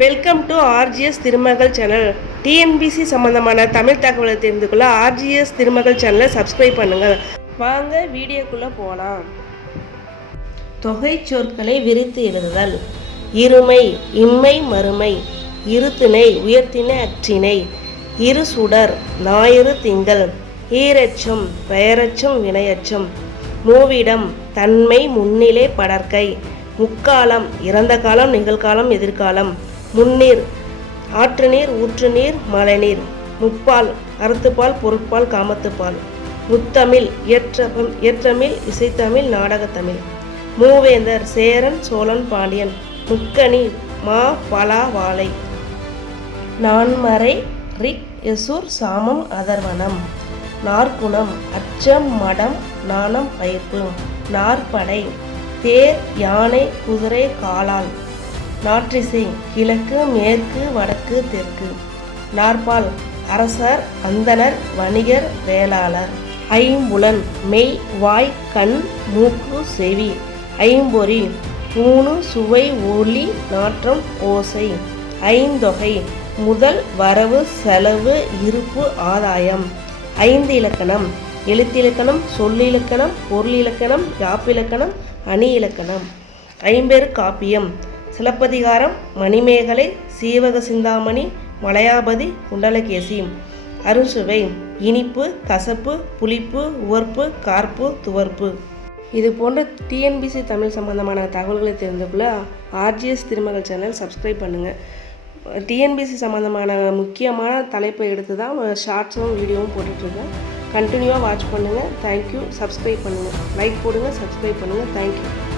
Welcome to RGS Thirumagal channel TNPSC சம்பந்தமான தமிழ் தகவலை தெரிந்து கொள்ள ஆர்ஜிஎஸ் திருமகள் சேனலை சப்ஸ்கிரைப் பண்ணுங்கள். வாங்க வீடியோக்குள்ளே போகலாம் தொகை சொற்களை விரித்து எழுதுதல். இருமை இம்மை மறுமை. இருத்திணை உயர்த்திணை அற்றிணை. இரு சுடர் ஞாயிறு திங்கள். ஈரச்சம் பெயரச்சம் வினையச்சம். மூவிடம் தன்மை முன்னிலை படற்கை. முக்காலம் இறந்த காலம் நிகழ்காலம் எதிர்காலம். முன்னீர் ஆற்று நீர் ஊற்று நீர் மழைநீர் முப்பால் அறத்துப்பால் பொருட்பால் காமத்துப்பால். முத்தமிழ் இயற்றமிழ் இயற்றமிழ் இசைத்தமிழ் நாடகத்தமிழ். மூவேந்தர் சேரன் சோழன் பாண்டியன். முக்கணி மா பலா வாழை. நான்மறை ரிக் எசூர் சாமம் அதர்வனம். நாற்குணம் அச்சம் மடம் நாணம் பயிர்ப்பு. நாற்படை தேர் யானை குதிரை காலால் நாற்றிசை கிழக்கு மேற்கு வடக்கு தெற்கு. நாற்பால் அரசர் அந்தணர் வணிகர் வேளாளர். ஐம்புலன் மெய் வாய் கண் மூக்கு செவி. ஐம்பொறி ஊனு சுவை ஒளி நாற்றம் ஓசை. ஐந்தொகை முதல் வரவு செலவு இருப்பு ஆதாயம். ஐந்து இலக்கணம் எழுத்திலக்கணம் சொல்லிலக்கணம் பொருளிலக்கணம் யாப்பிலக்கணம் அணி இலக்கணம். ஐம்பெரு காப்பியம் சிலப்பதிகாரம் மணிமேகலை சீவக சிந்தாமணி மலையாபதி குண்டலகேசி அருஞ்சுவை இனிப்பு கசப்பு புளிப்பு உவர்ப்பு கார்ப்பு துவர்ப்பு. இது போன்ற டிஎன்பிசி தமிழ் சம்பந்தமான தகவல்களை தெரிந்து கொள்ள ஆர்ஜிஎஸ் திருமகள் சேனல் சப்ஸ்கிரைப் பண்ணுங்கள் டிஎன்பிசி சம்மந்தமான முக்கியமான தலைப்பை எடுத்து தான் ஷார்ட்ஸும் வீடியோவும் போட்டுட்ருக்கேன் கண்டினியூவாக வாட்ச் பண்ணுங்கள் தேங்க்யூ சப்ஸ்கிரைப் பண்ணுங்கள் லைக் போடுங்கள் சப்ஸ்கிரைப் பண்ணுங்கள் தேங்க்யூ